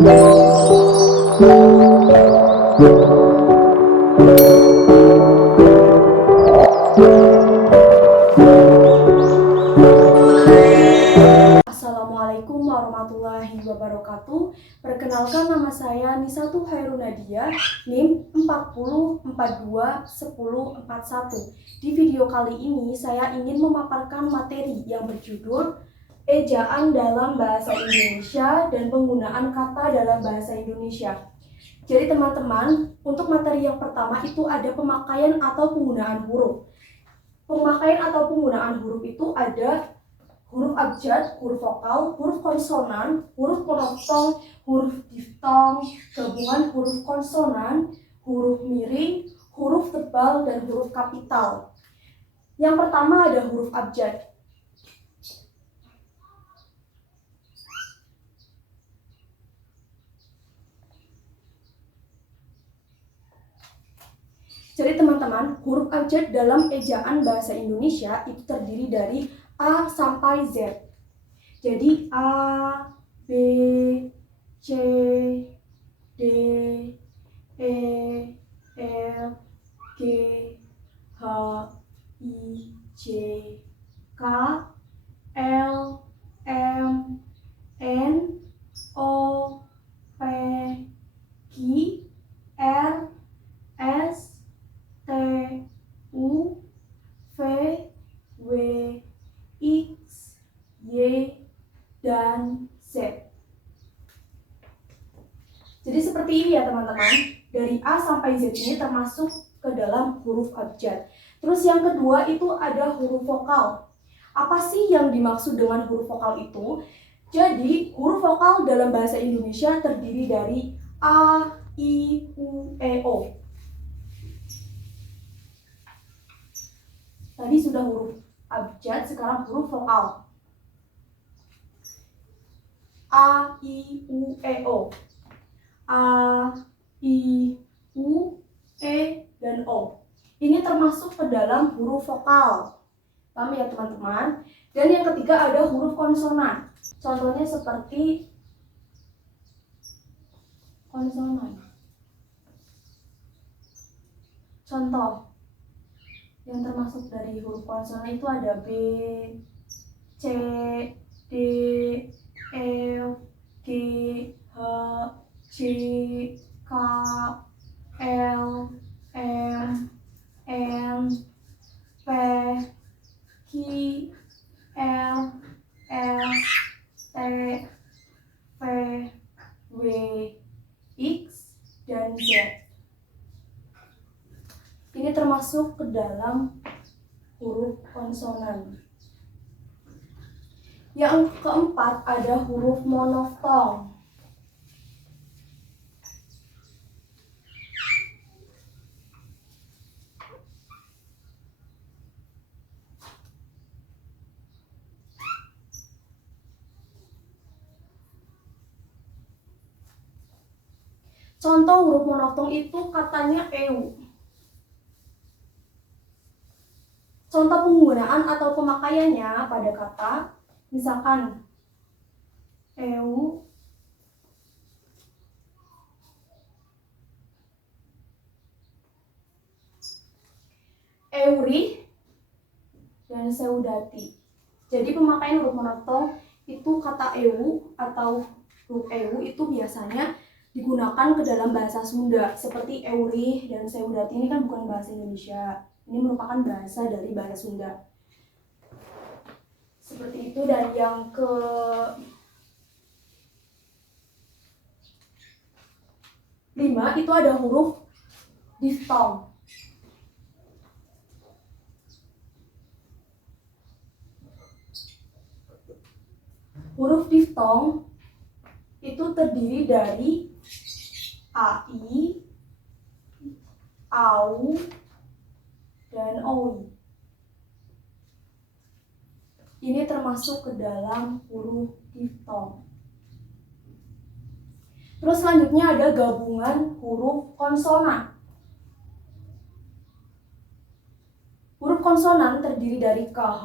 Assalamualaikum warahmatullahi wabarakatuh. Perkenalkan, nama saya Nisatu Hairunadia, NIM 40421041. Di video kali ini saya ingin memaparkan materi yang berjudul Ejaan dalam Bahasa Indonesia dan Penggunaan Kata dalam Bahasa Indonesia. Jadi teman-teman, untuk materi yang pertama itu ada pemakaian atau penggunaan huruf. Pemakaian atau penggunaan huruf itu ada huruf abjad, huruf vokal, huruf konsonan, huruf monoton, huruf diftong, gabungan huruf konsonan, huruf miring, huruf tebal, dan huruf kapital. Yang pertama ada huruf abjad. Jadi teman-teman, huruf abjad dalam ejaan bahasa Indonesia itu terdiri dari A sampai Z. Jadi A, B, C, D, E, F, G, H, I, J, K, L, M, N, O, P, Q, R, S, T, U, V, W, X, Y, dan Z. Jadi seperti ini ya teman-teman. Dari A sampai Z ini termasuk ke dalam huruf abjad. Terus yang kedua itu ada huruf vokal. Apa sih yang dimaksud dengan huruf vokal itu? Jadi huruf vokal dalam bahasa Indonesia terdiri dari A, I, U, E, O. Tadi sudah huruf abjad, sekarang huruf vokal. A, I, U, E, O. A, I, U, E, dan O. Ini termasuk ke dalam huruf vokal. Paham ya teman-teman? Dan yang ketiga ada huruf konsonan. Contohnya seperti konsonan. Contoh yang termasuk dari huruf konsonan itu ada B, C, D, F, G, H, J, K, L, M, N, P, Q, R, S, T, V, W, X, dan Z. Ini termasuk ke dalam huruf konsonan. Yang keempat ada huruf monoftong. Contoh huruf monoftong itu katanya EU. Contoh penggunaan atau pemakaiannya pada kata, misalkan EU, Euri, dan Seudati. Jadi pemakaian huruf monoftong itu kata EU atau huruf EU itu biasanya digunakan ke dalam bahasa Sunda, seperti Euri dan Seudati ini kan bukan bahasa Indonesia. Ini merupakan bahasa dari bahasa Sunda. Seperti itu. Dan yang kelima itu ada huruf diftong. Huruf diftong itu terdiri dari AI, AU, dan OI. Ini termasuk ke dalam huruf diftong. Terus selanjutnya ada gabungan huruf konsonan. Huruf konsonan terdiri dari KH,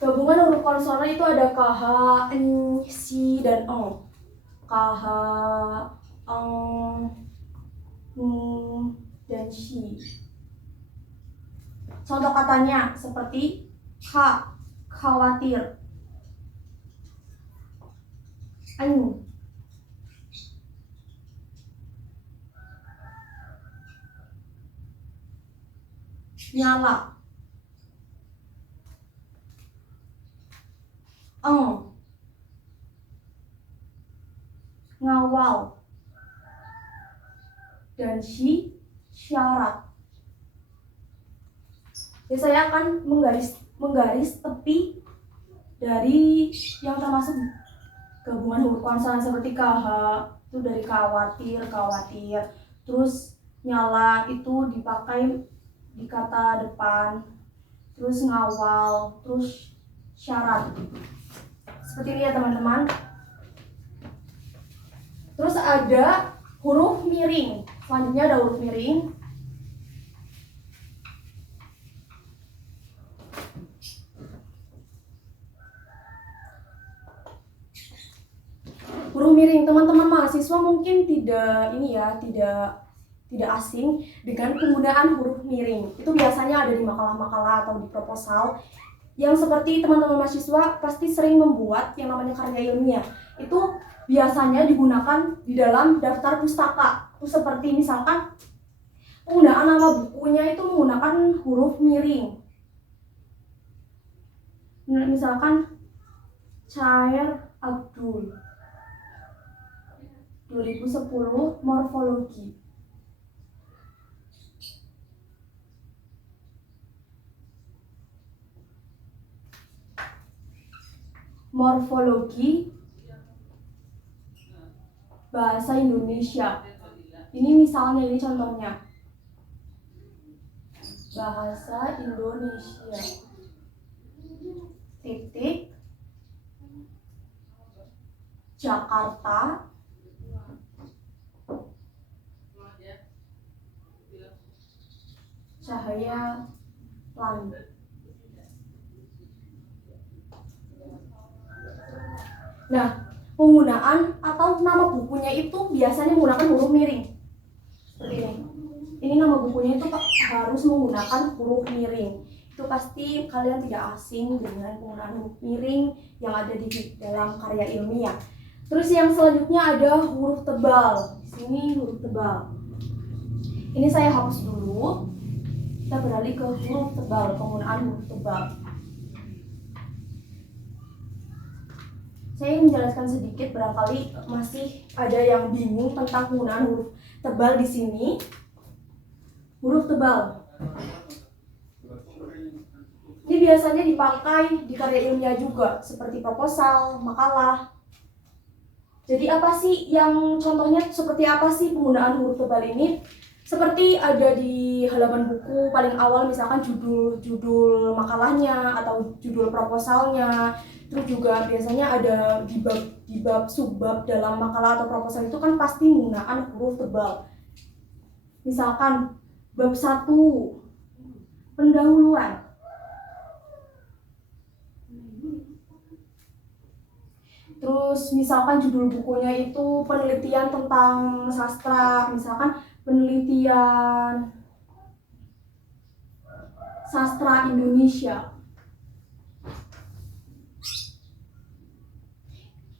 Gabungan huruf konsonan itu ada KH, N, Si, dan Eng. KH, Eng, N, dan Si. Contoh katanya seperti khawatir, N, nyala, Eng, ngawal, dan Si, syarat. Jadi saya akan menggaris tepi dari yang termasuk gabungan huruf konsonan seperti KH itu dari khawatir. Terus nyala itu dipakai di kata depan. Terus ngawal, terus syarat. Seperti ini ya teman-teman. Terus ada huruf miring. Selanjutnya ada huruf miring. Huruf miring, teman-teman mahasiswa mungkin tidak asing dengan penggunaan huruf miring. Itu biasanya ada di makalah-makalah atau di proposal yang seperti teman-teman mahasiswa pasti sering membuat yang namanya karya ilmiah. Itu biasanya digunakan di dalam daftar pustaka. Itu seperti misalkan penggunaan nama bukunya itu menggunakan huruf miring. Misalkan Chair Abdul 2010 morfologi. Morfologi bahasa Indonesia. Ini misalnya, ini contohnya. Bahasa Indonesia. Titik. Jakarta. Cahaya langit. Nah, penggunaan atau nama bukunya itu biasanya menggunakan huruf miring. Seperti ini. Ini nama bukunya itu harus menggunakan huruf miring. Itu pasti kalian tidak asing dengan penggunaan huruf miring yang ada di dalam karya ilmiah. Terus yang selanjutnya ada huruf tebal. Di sini huruf tebal. Ini saya hapus dulu. Kita beralih ke huruf tebal, penggunaan huruf tebal. Saya menjelaskan sedikit, barangkali masih ada yang bingung tentang penggunaan huruf tebal di sini. Huruf tebal ini biasanya dipakai di karya ilmiah juga, seperti proposal, makalah. Jadi apa sih yang contohnya seperti apa sih penggunaan huruf tebal ini? Seperti ada di halaman buku paling awal, misalkan judul makalahnya atau judul proposalnya. Terus juga biasanya ada di bab subbab dalam makalah atau proposal itu kan pasti menggunakan huruf tebal. Misalkan bab 1 pendahuluan. Terus misalkan judul bukunya itu penelitian tentang sastra, misalkan penelitian sastra Indonesia.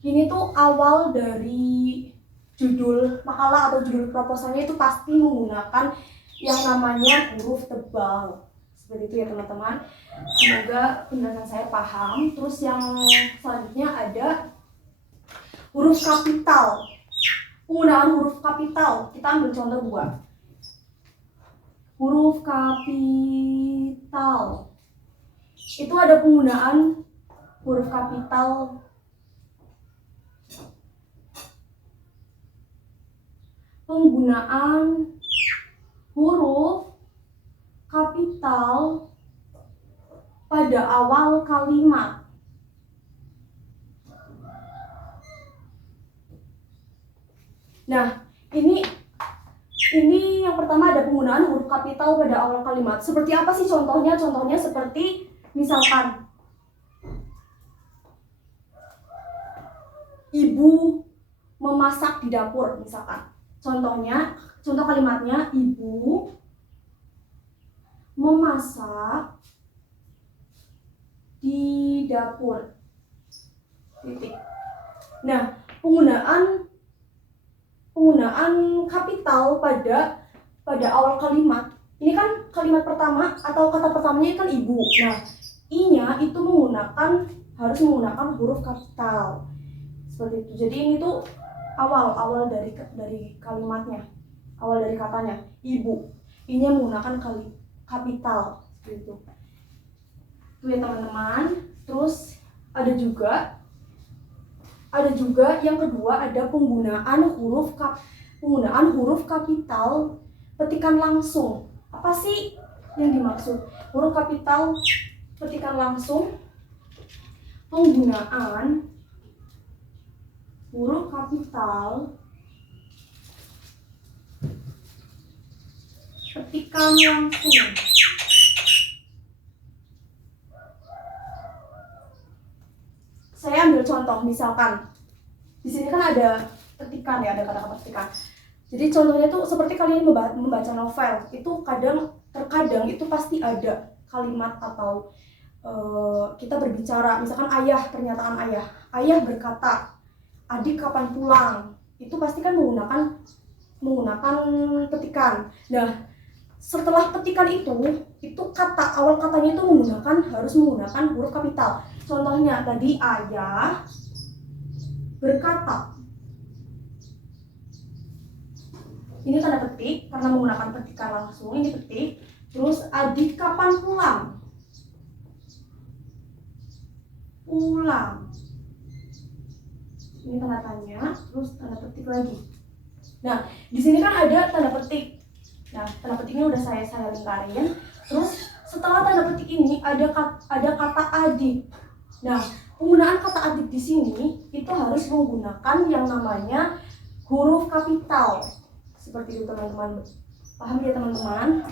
Ini tuh awal dari judul makalah atau judul proposalnya itu pasti menggunakan yang namanya huruf tebal. Seperti itu ya teman-teman. Semoga penjelasan saya paham. Terus yang selanjutnya ada huruf kapital. Penggunaan huruf kapital, kita ambil contoh buah. Huruf kapital. Itu ada penggunaan huruf kapital. Penggunaan huruf kapital pada awal kalimat. Nah, ini yang pertama ada penggunaan huruf kapital pada awal kalimat. Seperti apa sih contohnya? Contohnya seperti misalkan ibu memasak di dapur misalkan. Contoh kalimatnya ibu memasak di dapur. Titik. Nah, penggunaan kapital pada awal kalimat. Ini kan kalimat pertama atau kata pertamanya kan ibu. Nah, i-nya itu harus menggunakan huruf kapital. Seperti itu. Jadi ini tuh awal dari kalimatnya. Awal dari katanya ibu. I-nya menggunakan kapital seperti itu. Itu ya teman-teman. Terus ada juga yang kedua, ada penggunaan huruf kapital petikan langsung. Apa sih yang dimaksud? Huruf kapital petikan langsung, penggunaan huruf kapital petikan langsung. Saya ambil contoh, misalkan di sini kan ada petikan ya, ada kata-kata petikan. Jadi contohnya tuh seperti kalian membaca novel, itu terkadang itu pasti ada kalimat atau kita berbicara, misalkan pernyataan ayah berkata, adik kapan pulang, itu pasti kan menggunakan petikan. Nah, setelah petikan itu awal katanya itu harus menggunakan huruf kapital. Contohnya tadi ayah berkata. Ini tanda petik karena menggunakan petikan langsung, ini petik. Terus adik kapan pulang? Pulang. Ini tanda tanya, terus tanda petik lagi. Nah, di sini kan ada tanda petik. Nah, tanda petiknya udah saya lingkarin. Terus setelah tanda petik ini ada kata adik. Nah, penggunaan kata adik di sini itu harus menggunakan yang namanya huruf kapital. Seperti itu teman-teman. Paham ya teman-teman?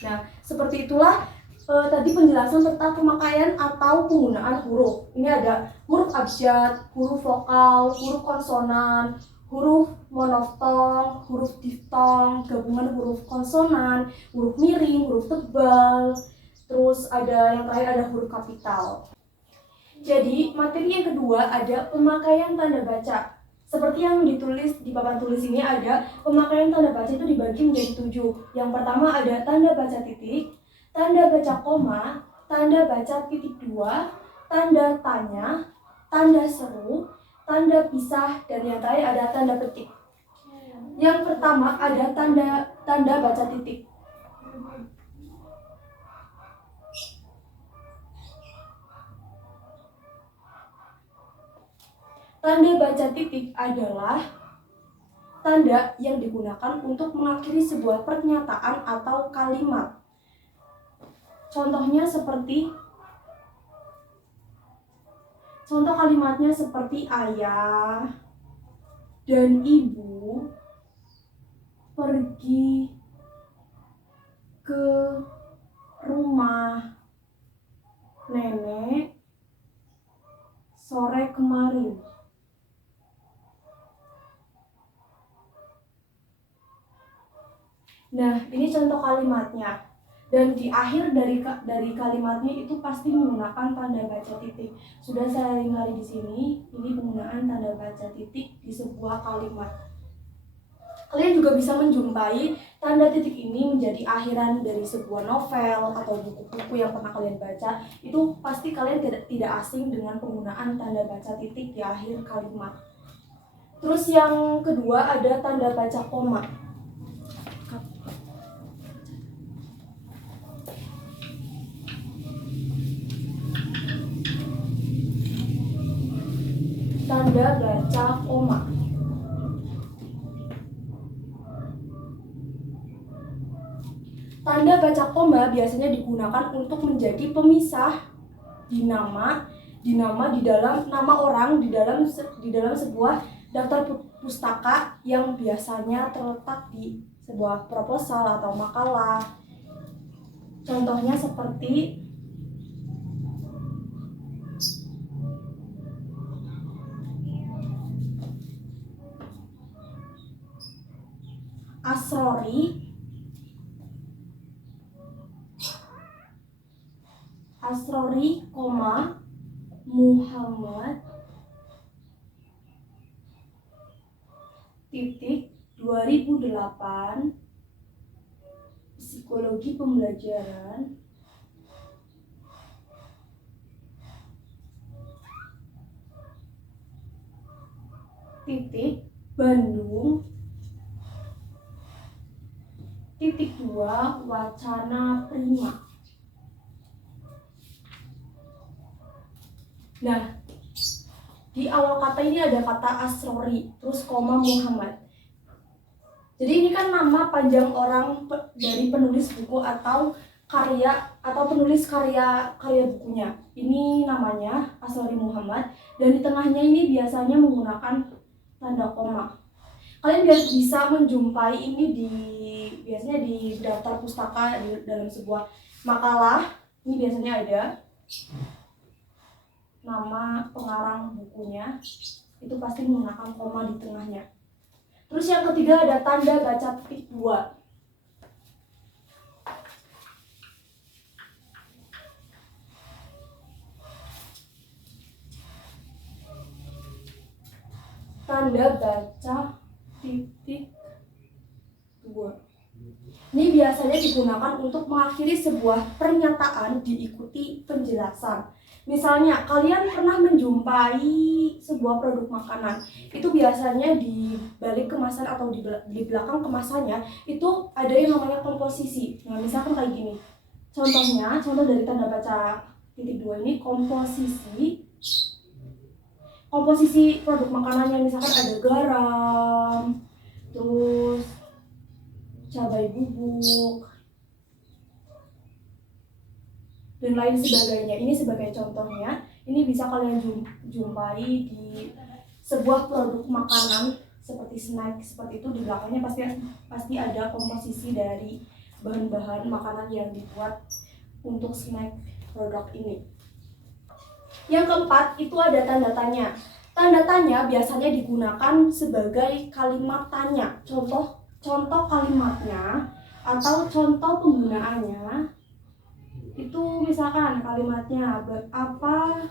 Nah, seperti itulah tadi penjelasan tentang pemakaian atau penggunaan huruf. Ini ada huruf abjad, huruf vokal, huruf konsonan, huruf monoftong, huruf diftong, gabungan huruf konsonan, huruf miring, huruf tebal, terus ada yang terakhir ada huruf kapital. Jadi materi yang kedua ada pemakaian tanda baca. Seperti yang ditulis di papan tulis ini, ada pemakaian tanda baca itu dibagi menjadi 7. Yang pertama ada tanda baca titik, tanda baca koma, tanda baca titik 2, tanda tanya, tanda seru, tanda pisah, dan yang terakhir ada tanda petik. Yang pertama ada tanda baca titik. Tanda baca titik adalah tanda yang digunakan untuk mengakhiri sebuah pernyataan atau kalimat. Contoh kalimatnya seperti ayah dan ibu pergi ke rumah nenek sore kemarin. Nah, ini contoh kalimatnya. Dan di akhir dari kalimatnya itu pasti menggunakan tanda baca titik. Sudah saya lingkari di sini, ini penggunaan tanda baca titik di sebuah kalimat. Kalian juga bisa menjumpai tanda titik ini menjadi akhiran dari sebuah novel atau buku-buku yang pernah kalian baca. Itu pasti kalian tidak asing dengan penggunaan tanda baca titik di akhir kalimat. Terus yang kedua ada tanda baca koma. Tanda baca koma. Tanda baca koma biasanya digunakan untuk menjadi pemisah di dalam nama orang di dalam sebuah daftar pustaka yang biasanya terletak di sebuah proposal atau makalah. Contohnya seperti Asrori, koma Muhammad titik 2008 psikologi pembelajaran titik Bandung titik 2 wacana prima. Nah, di awal kata ini ada kata Asrori, terus koma Muhammad. Jadi ini kan nama panjang orang dari penulis buku atau karya atau penulis karya bukunya. Ini namanya Asrori Muhammad, dan di tengahnya ini biasanya menggunakan tanda koma. Kalian bisa menjumpai ini biasanya di daftar pustaka dalam sebuah makalah. Ini biasanya ada nama pengarang bukunya, itu pasti menggunakan koma di tengahnya. Terus yang ketiga ada tanda baca titik 2. Tanda baca titik 2. Ini biasanya digunakan untuk mengakhiri sebuah pernyataan diikuti penjelasan. Misalnya, kalian pernah menjumpai sebuah produk makanan. Itu biasanya di balik kemasan atau di belakang kemasannya itu ada yang namanya komposisi. Nah, misalkan kayak gini. Contoh dari tanda baca titik 2 ini komposisi produk makanannya, misalkan ada garam, terus cabai bubuk, dan lain sebagainya. Ini sebagai contohnya, ini bisa kalian jumpai di sebuah produk makanan seperti snack seperti itu. Di belakangnya pasti ada komposisi dari bahan-bahan makanan yang dibuat untuk snack produk ini. Yang keempat itu ada tanda tanya. Tanda tanya biasanya digunakan sebagai kalimat tanya. Contoh kalimatnya atau contoh penggunaannya itu misalkan kalimatnya, apa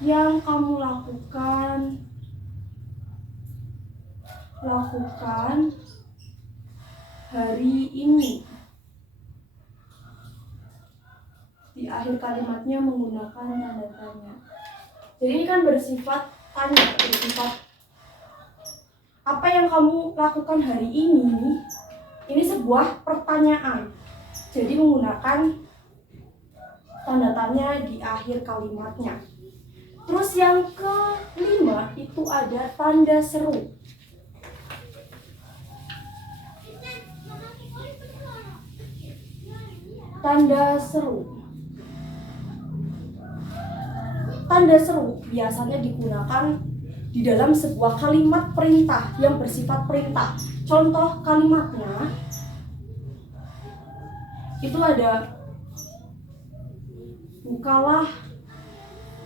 yang kamu lakukan hari ini. Di akhir kalimatnya menggunakan tanda tanya. Jadi ini kan bersifat tanya, bersifat apa yang kamu lakukan hari ini. Ini sebuah pertanyaan. Jadi menggunakan tanda tanya di akhir kalimatnya. Terus yang kelima itu ada tanda seru. Tanda seru. Tanda seru biasanya digunakan di dalam sebuah kalimat perintah yang bersifat perintah. Contoh kalimatnya itu ada, bukalah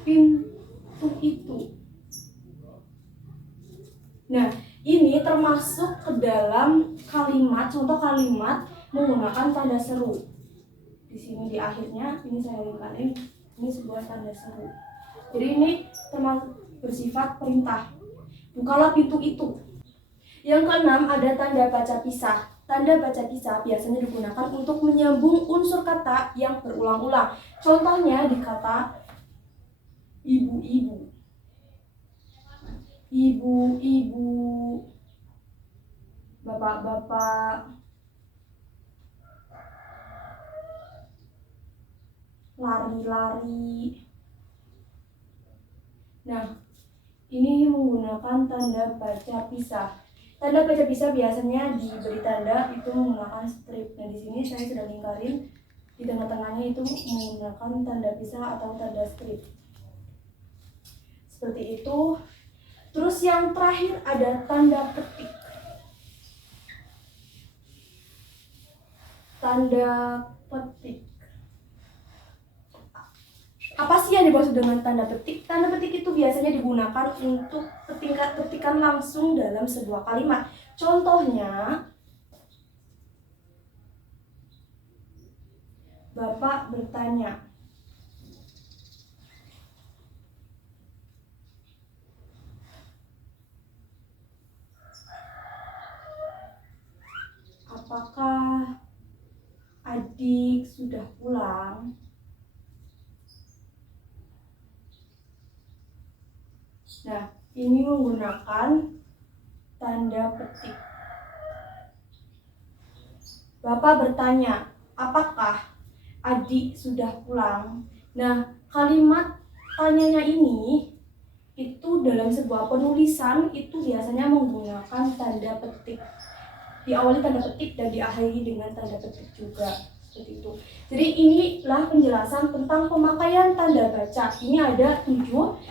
pintu itu. Nah, ini termasuk ke dalam contoh kalimat menggunakan tanda seru. Di sini di akhirnya ini saya lingkarin, ini sebuah tanda seru. Jadi ini termasuk bersifat perintah. Bukalah pintu itu. Yang keenam ada tanda baca pisah. Tanda baca pisah biasanya digunakan untuk menyambung unsur kata yang berulang-ulang. Contohnya di kata ibu-ibu. Ibu-ibu, bapak-bapak, lari-lari. Nah, ini menggunakan tanda baca pisah. Tanda baca pisah biasanya diberi tanda itu menggunakan strip. Nah, di sini saya sudah lingkarin, di tengah-tengahnya itu menggunakan tanda pisah atau tanda strip. Seperti itu. Terus yang terakhir ada tanda petik. Tanda petik. Apa sih yang dimaksud dengan tanda petik? Tanda petik itu biasanya digunakan untuk petikan langsung dalam sebuah kalimat. Contohnya, Bapak bertanya, apakah adik sudah pulang? Nah, ini menggunakan tanda petik. Bapak bertanya, apakah adik sudah pulang? Nah, kalimat tanyanya ini itu dalam sebuah penulisan itu biasanya menggunakan tanda petik. Diawali tanda petik dan diakhiri dengan tanda petik juga. Seperti itu. Jadi inilah penjelasan tentang pemakaian tanda baca. Ini ada 7.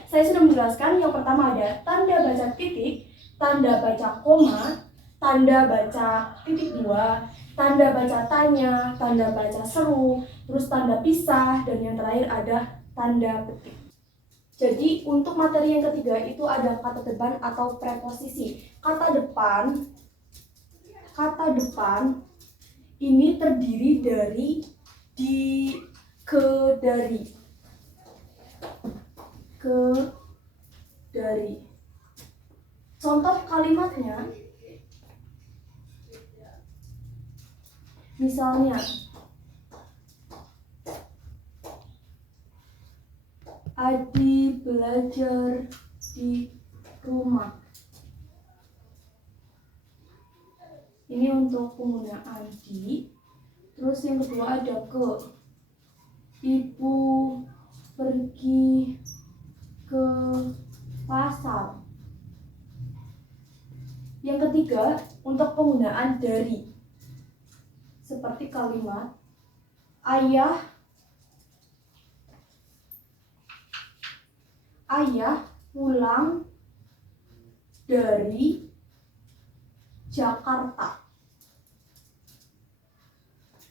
Saya sudah menjelaskan. Yang pertama ada tanda baca titik, tanda baca koma, tanda baca titik 2, tanda baca tanya, tanda baca seru, terus tanda pisah, dan yang terakhir ada tanda petik. Jadi untuk materi yang ketiga itu ada kata depan atau preposisi. Kata depan ini terdiri dari dari. Contoh kalimatnya, misalnya Adi belajar di rumah. Ini untuk penggunaan di. Terus yang kedua ada ke. Ibu pergi ke pasar. Yang ketiga untuk penggunaan dari. Seperti kalimat ayah pulang dari Jakarta.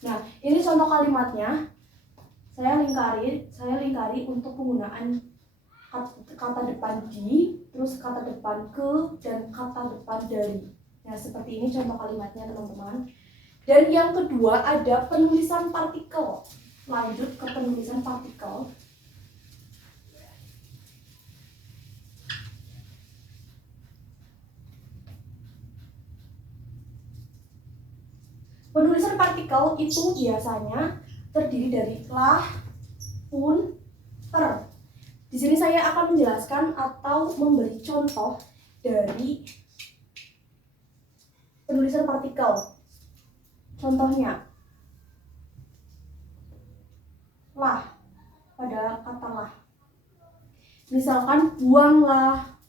Nah, ini contoh kalimatnya. Saya lingkari untuk penggunaan kata depan di, terus kata depan ke, dan kata depan dari. Nah, seperti ini contoh kalimatnya, teman-teman. Dan yang kedua ada penulisan partikel. Lanjut ke penulisan partikel. Penulisan partikel itu biasanya terdiri dari lah, pun, ter. Di sini saya akan menjelaskan atau memberi contoh dari penulisan partikel. Contohnya, lah, pada kata lah. Misalkan buanglah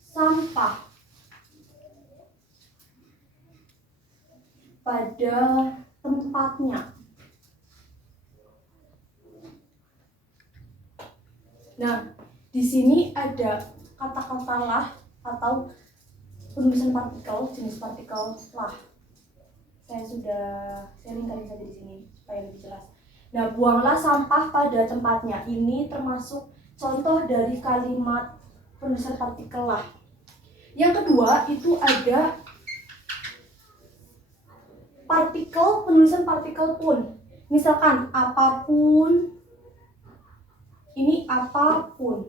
sampah pada tempatnya. Nah, di sini ada kata-kata lah atau penulisan partikel, jenis partikel lah. Saya lingkarin saja di sini supaya lebih jelas. Nah, buanglah sampah pada tempatnya. Ini termasuk contoh dari kalimat penulisan partikel lah. Yang kedua itu ada penulisan partikel pun. Misalkan apapun, ini apapun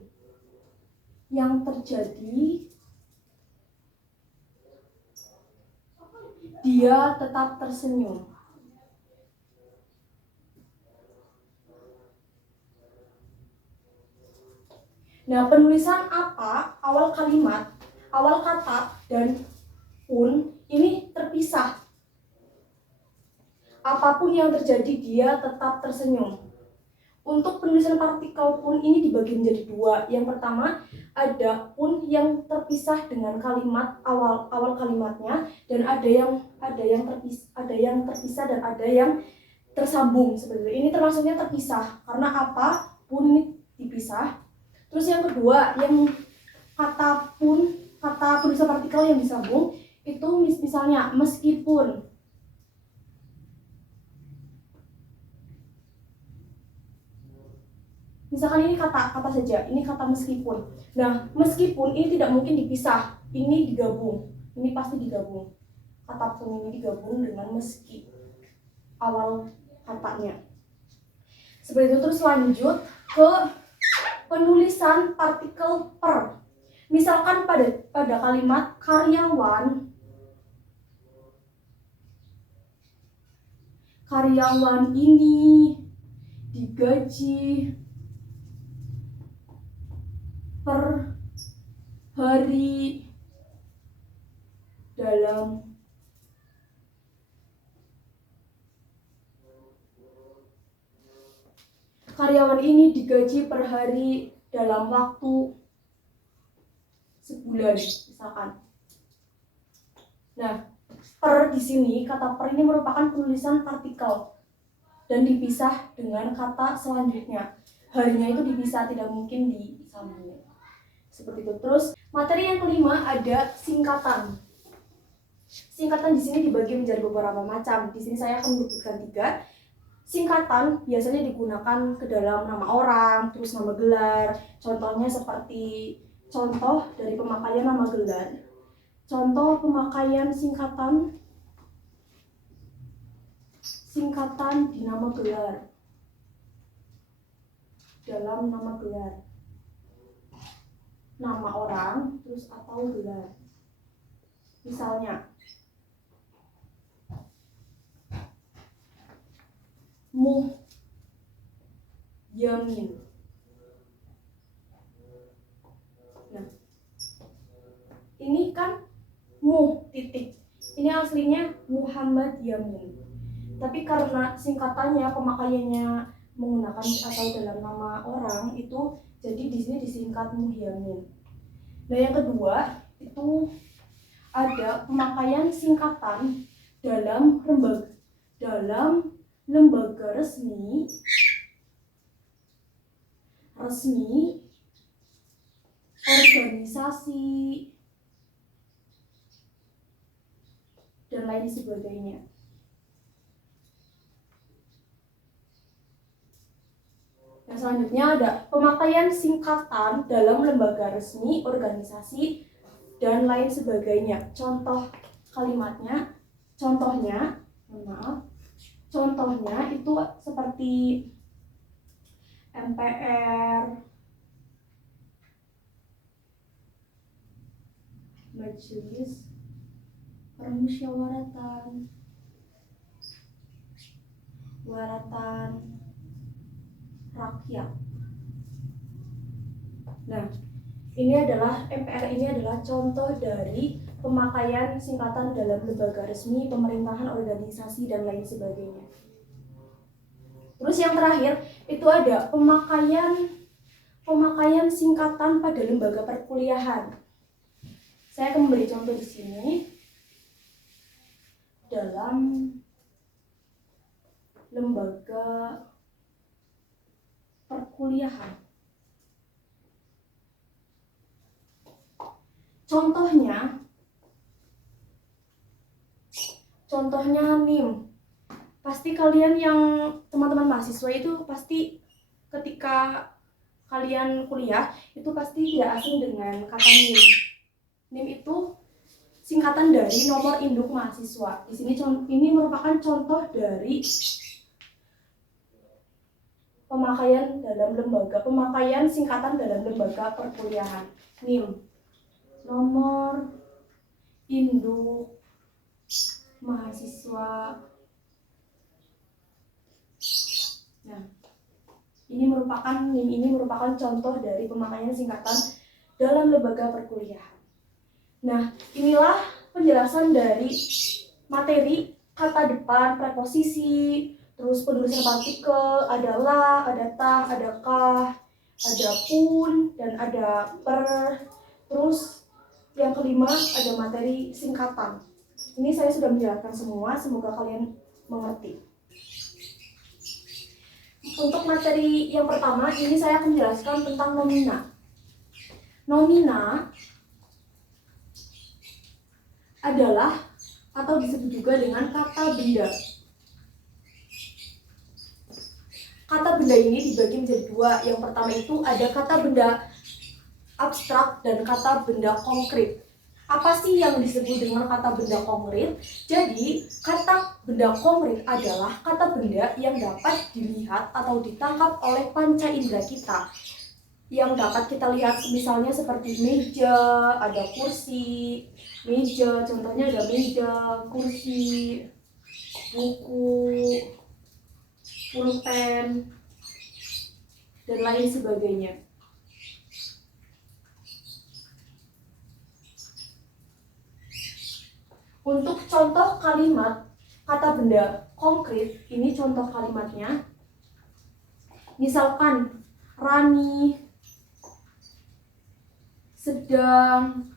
yang terjadi, dia tetap tersenyum. Nah, penulisan apa, awal kalimat, awal kata, dan pun ini terpisah. Apapun yang terjadi, dia tetap tersenyum. Untuk penulisan partikel pun ini dibagi menjadi 2. Yang pertama ada pun yang terpisah dengan kalimat awal kalimatnya, dan ada yang terpisah dan ada yang tersambung seperti itu. Ini termasuknya terpisah karena apa? Pun ini dipisah. Terus yang kedua, yang kata penulisan partikel yang disambung itu misalnya meskipun. Misalkan ini kata saja, ini kata meskipun. Nah, meskipun ini tidak mungkin dipisah, ini digabung, ini pasti digabung. Kata pun ini digabung dengan meski. awal katanya. Seperti itu. Terus lanjut ke penulisan partikel per. Misalkan pada kalimat karyawan ini digaji per hari dalam waktu sebulan misalkan. Nah, per di sini, kata per ini merupakan penulisan partikel dan dipisah dengan kata selanjutnya. Harinya itu dipisah, tidak mungkin disambung. Seperti itu. Terus materi yang kelima ada singkatan. Singkatan di sini dibagi menjadi beberapa macam. Di sini saya akan menyebutkan 3. Singkatan biasanya digunakan ke dalam nama orang, terus nama gelar. Contohnya seperti contoh dari pemakaian nama gelar. Contoh pemakaian singkatan di nama gelar. Dalam nama gelar. Nama orang, terus atau gelar. Misalnya, Muhyamin. Nah, ini kan titik. Ini aslinya Muhammad Yamin. Tapi karena singkatannya, pemakaiannya menggunakan atau dalam nama orang itu, jadi di sini disingkat Muhyamin. Nah, yang kedua itu ada pemakaian singkatan dalam lembaga resmi, organisasi, dan lain sebagainya. Yang selanjutnya ada pemakaian singkatan dalam lembaga resmi, organisasi, dan lain sebagainya. Contohnya itu seperti MPR, Majelis Permusyawaratan Rakyat. Nah, MPR ini adalah contoh dari pemakaian singkatan dalam lembaga resmi, pemerintahan, organisasi, dan lain sebagainya. Terus yang terakhir itu ada pemakaian singkatan pada lembaga perkuliahan. Saya akan memberi contoh di sini. Dalam lembaga perkuliahan. Contohnya NIM. Pasti kalian yang teman-teman mahasiswa itu pasti ketika kalian kuliah itu pasti tidak asing dengan kata NIM. NIM itu singkatan dari nomor induk mahasiswa. Di sini ini merupakan contoh dari pemakaian singkatan dalam lembaga perkuliahan. NIM, nomor induk mahasiswa. Nah, NIM ini merupakan contoh dari pemakaian singkatan dalam lembaga perkuliahan. Nah, inilah penjelasan dari materi kata depan, preposisi, terus penulisan partikel, ada la, ada ta, ada kah, ada pun, dan ada per. Terus yang kelima ada materi singkatan. Ini saya sudah menjelaskan semua, semoga kalian mengerti. Untuk materi yang pertama, ini saya akan menjelaskan tentang nomina. Nomina adalah atau disebut juga dengan kata benda. Kata benda ini dibagi menjadi 2. Yang pertama itu ada kata benda abstrak dan kata benda konkret. Apa sih yang disebut dengan kata benda konkret? Jadi, kata benda konkret adalah kata benda yang dapat dilihat atau ditangkap oleh panca indera kita. Yang dapat kita lihat misalnya seperti meja, ada kursi, meja, contohnya ada meja, kursi, buku, pulpen, dan lain sebagainya. Untuk contoh kalimat kata benda konkret, ini contoh kalimatnya. Misalkan Rani sedang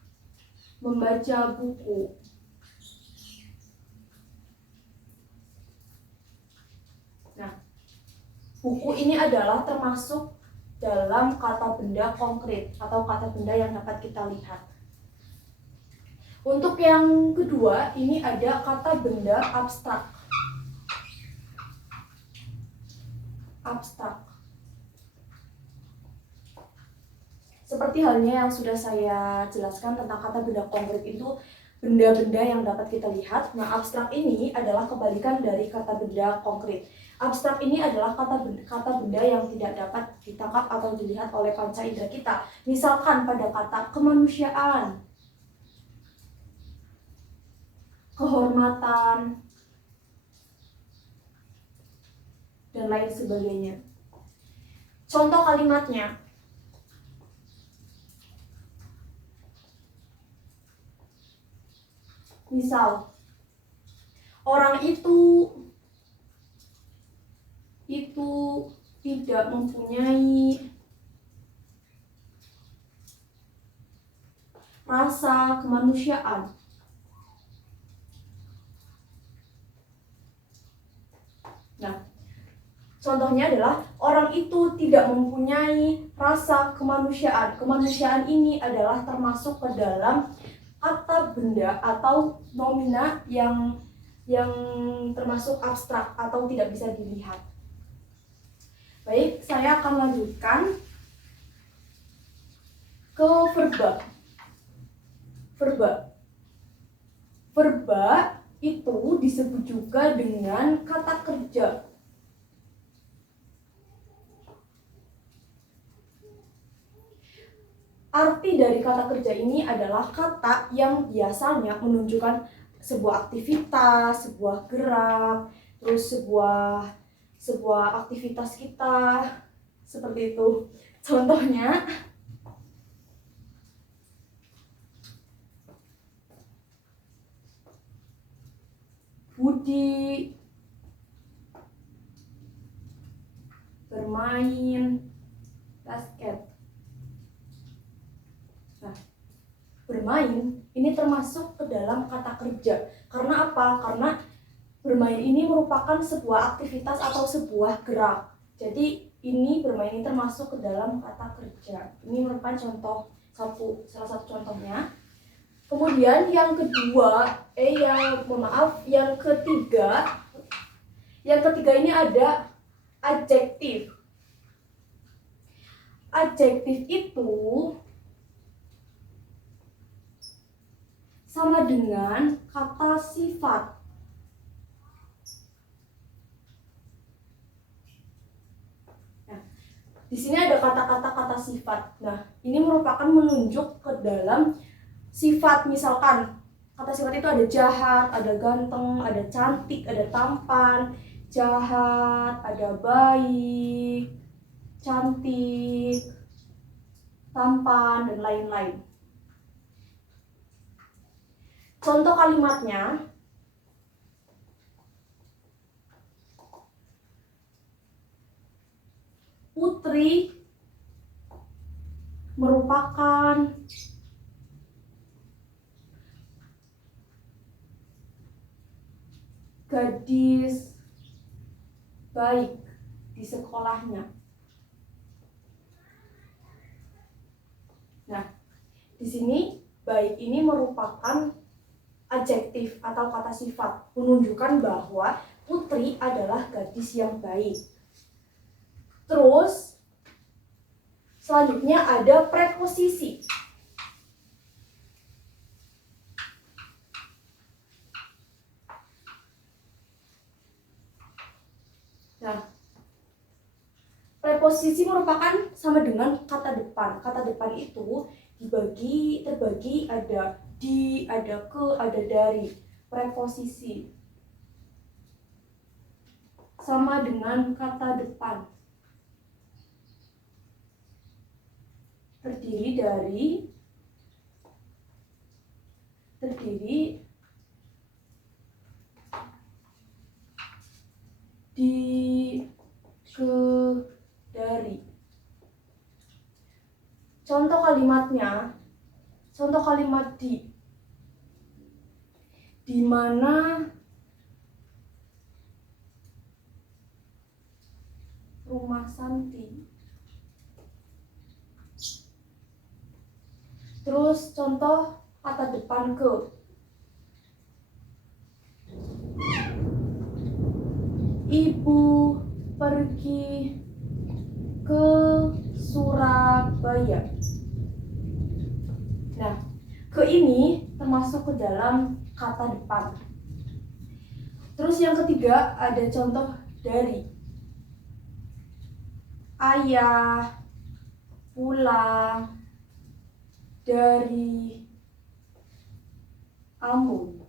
membaca buku. Nah, buku ini adalah termasuk dalam kata benda konkret atau kata benda yang dapat kita lihat. Untuk yang kedua, ini ada kata benda abstrak. Abstrak. Seperti halnya yang sudah saya jelaskan tentang kata benda konkret itu benda-benda yang dapat kita lihat. Nah, abstrak ini adalah kebalikan dari kata benda konkret. Abstrak ini adalah kata benda yang tidak dapat ditangkap atau dilihat oleh panca indera kita. Misalkan pada kata kemanusiaan, kehormatan, dan lain sebagainya. Contoh kalimatnya. Misal, orang itu tidak mempunyai rasa kemanusiaan. Nah, contohnya adalah orang itu tidak mempunyai rasa kemanusiaan. Kemanusiaan ini adalah termasuk ke dalam kata benda atau nomina yang termasuk abstrak atau tidak bisa dilihat. Baik, saya akan lanjutkan ke verba. Verba itu disebut juga dengan kata kerja. Arti dari kata kerja ini adalah kata yang biasanya menunjukkan sebuah aktivitas, sebuah gerak, terus sebuah aktivitas kita, seperti itu. Contohnya, Budi bermain basket. Nah, bermain ini termasuk ke dalam kata kerja. Karena apa? Karena bermain ini merupakan sebuah aktivitas atau sebuah gerak. Jadi ini bermain ini termasuk ke dalam kata kerja. Ini merupakan salah satu contohnya. Kemudian yang ketiga ini ada adjektif. Adjektif itu sama dengan kata sifat. Nah, di sini ada kata sifat. Nah, ini merupakan menunjuk ke dalam sifat. Misalkan kata sifat itu ada jahat, ada ganteng, ada cantik, ada tampan. Jahat, ada baik, cantik, tampan, dan lain-lain. Contoh kalimatnya, Putri merupakan gadis baik di sekolahnya. Nah, di sini baik ini merupakan adjektif atau kata sifat menunjukkan bahwa Putri adalah gadis yang baik. Terus selanjutnya ada preposisi. Preposisi merupakan sama dengan kata depan. Kata depan itu terbagi ada di, ada ke, ada dari. Preposisi sama dengan kata depan. Terdiri di, ke, dari. Contoh kalimat di mana rumah Santi. Terus contoh kata depan ke. Ibu pergi ke Surabaya. Nah, ke ini termasuk ke dalam kata depan. Terus yang ketiga ada contoh dari. Ayah pulang dari Ambon.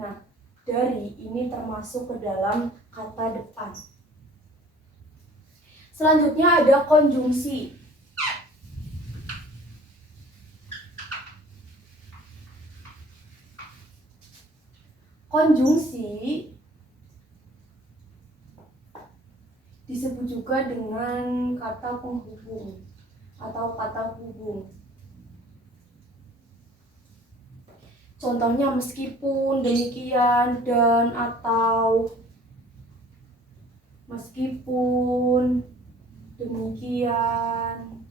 Nah, dari ini termasuk ke dalam kata depan. Selanjutnya ada konjungsi. Konjungsi disebut juga dengan kata penghubung atau kata hubung. Contohnya meskipun, demikian, dan, atau. Meskipun, demikian,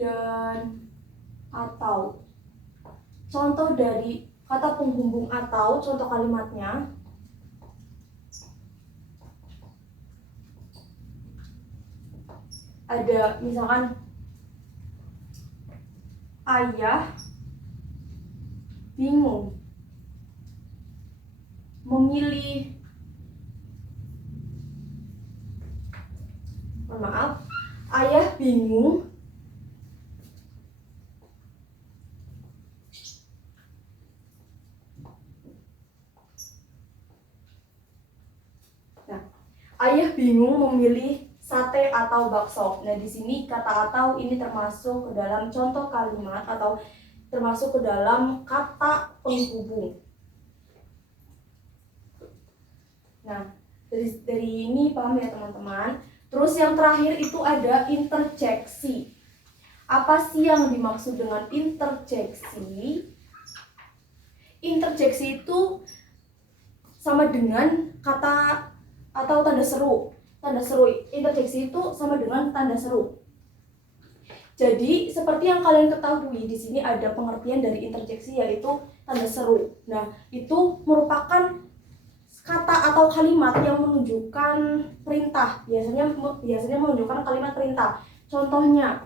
dan, atau. Contoh dari kata penghubung atau, contoh kalimatnya. Ada misalkan ayah bingung memilih, ayah bingung ayah bingung memilih sate atau bakso. Nah, di sini kata atau ini termasuk ke dalam contoh kalimat atau termasuk ke dalam kata penghubung. Nah, dari ini paham ya teman-teman. Terus yang terakhir itu ada interjeksi. Apa sih yang dimaksud dengan interjeksi? Interjeksi itu sama dengan kata atau tanda seru. Tanda seru, interjeksi itu sama dengan tanda seru. Jadi seperti yang kalian ketahui di sini ada pengertian dari interjeksi yaitu tanda seru. Nah, itu merupakan kata atau kalimat yang menunjukkan perintah. Biasanya menunjukkan kalimat perintah. Contohnya,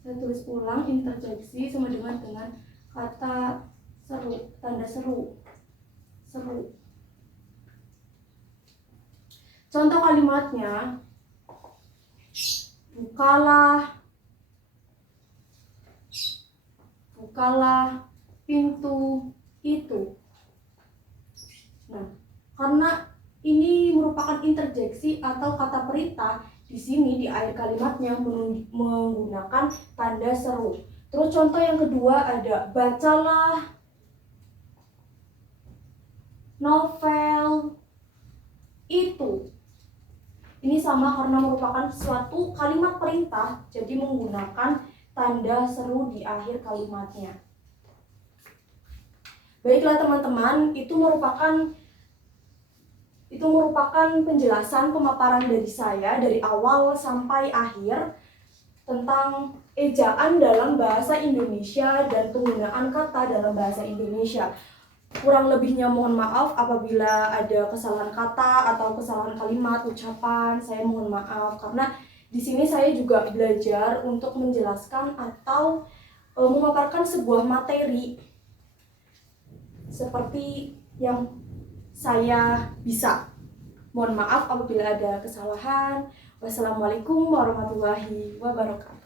saya tulis ulang, interjeksi sama dengan kata seru, tanda seru. Seru. Contoh kalimatnya, bukalah pintu itu. Nah, karena ini merupakan interjeksi atau kata perintah, di sini di akhir kalimatnya menggunakan tanda seru. Terus contoh yang kedua ada bacalah novel itu. Ini sama karena merupakan suatu kalimat perintah, jadi menggunakan tanda seru di akhir kalimatnya. Baiklah teman-teman, itu merupakan penjelasan pemaparan dari saya dari awal sampai akhir tentang ejaan dalam bahasa Indonesia dan penggunaan kata dalam bahasa Indonesia. Kurang lebihnya mohon maaf apabila ada kesalahan kata atau kesalahan kalimat, ucapan, saya mohon maaf karena di sini saya juga belajar untuk menjelaskan atau memaparkan sebuah materi seperti yang saya bisa. Mohon maaf apabila ada kesalahan. Wassalamualaikum warahmatullahi wabarakatuh.